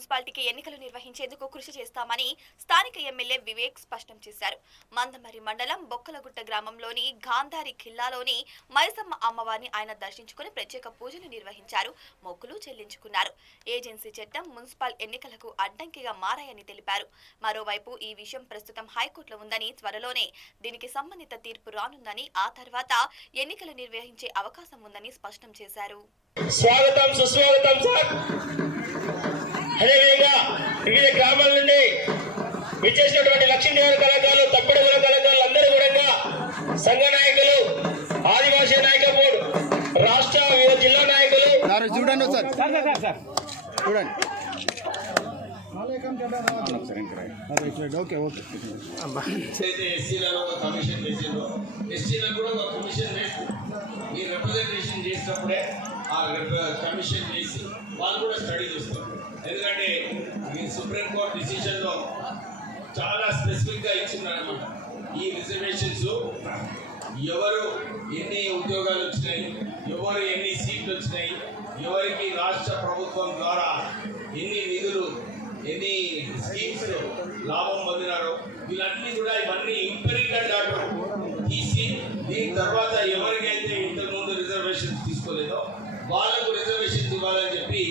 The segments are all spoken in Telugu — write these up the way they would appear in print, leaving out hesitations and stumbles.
మున్సిపాలిటీకి ఎన్నికలు నిర్వహించేందుకు కృషి చేస్తామని స్థానిక ఎమ్మెల్యే వివేక్ స్పష్టం చేశారు. మందమరి మండలం బొక్కలగుట్ట గ్రామంలోని గాంధారి ఖిల్లాలోని మైసమ్మ అమ్మవారిని ఆయన దర్శించుకుని ప్రత్యేక పూజలు నిర్వహించారు. మొక్కులు చెల్లించుకున్నారు. ఏజెన్సీ చట్టం మున్సిపల్ ఎన్నికలకు అడ్డంకిగా మారాయని తెలిపారు. మరోవైపు ఈ విషయం ప్రస్తుతం హైకోర్టులో ఉందని, త్వరలోనే దీనికి సంబంధిత తీర్పు రానుందని, ఆ తర్వాత ఎన్నికలు నిర్వహించే అవకాశం ఉందని స్పష్టం చేశారు. స్వాగతం సుస్వాగతం సార్. అదేవిధంగా వివిధ గ్రామాల నుండి విచ్చేసినటువంటి లక్ష్మీదేవి కళాకారులు, తప్పిడుగుల కళాకారులు అందరూ కూడా సంఘ నాయకులు, ఆదివాసీ నాయక బోర్డు, రాష్ట్ర జిల్లా నాయకులు చూడండి సార్ చూడండి. ఎస్సీలలో ఒక కమిషన్ వేసిందో, ఎస్సీలకు కూడా ఒక కమిషన్ వేసి ఈ రిప్రజెంటేషన్ చేసినప్పుడే ఆ కమిషన్ చేసి వాళ్ళు కూడా స్టడీ చేస్తారు. ఎందుకంటే ఈ సుప్రీంకోర్టు డిసిషన్లో చాలా స్పెసిఫిక్గా ఇచ్చిందన్నమాట. ఈ రిజర్వేషన్స్ ఎవరు ఎన్ని ఉద్యోగాలు వచ్చినాయి, ఎవరు ఎన్ని సీట్లు వచ్చినాయి, ఎవరికి రాష్ట్ర ప్రభుత్వం ద్వారా ఎన్ని నిధులు, ఎన్ని స్కీమ్స్ లాభం పొందినారో వీళ్ళన్నీ కూడా ఇవన్నీ ఇంపెరికల్ డాటా తీసి దీని తర్వాత ఎవరికైతే ఇంతకుముందు రిజర్వేషన్స్ తీసుకోలేదో వాళ్ళకు రిజర్వేషన్స్ ఇవ్వాలని చెప్పి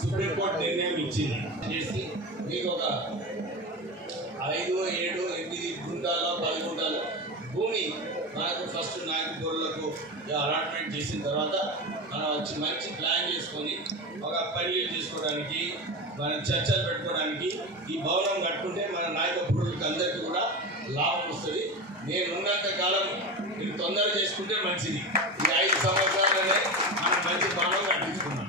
సుప్రీంకోర్టు నిర్ణయం ఇచ్చింది. చేసి మీకు ఒక 5, 7, 8 గుంటాల 10 గుంటాల భూమి మనకు ఫస్ట్ నాయకులకు అలాట్మెంట్ చేసిన తర్వాత మనం వచ్చి మంచి ప్లాన్ చేసుకొని ఒక పనులు చేసుకోవడానికి, మనం చర్చలు పెట్టుకోవడానికి ఈ భవనం కట్టుకుంటే మన నాయకులకు అందరికీ కూడా లాభం వస్తుంది. నేను ఉన్నంత కాలం మీరు తొందర చేసుకుంటే మంచిది. ఈ 5 సంవత్సరాలనే మనం మంచి భవనం కట్టించుకున్నాం.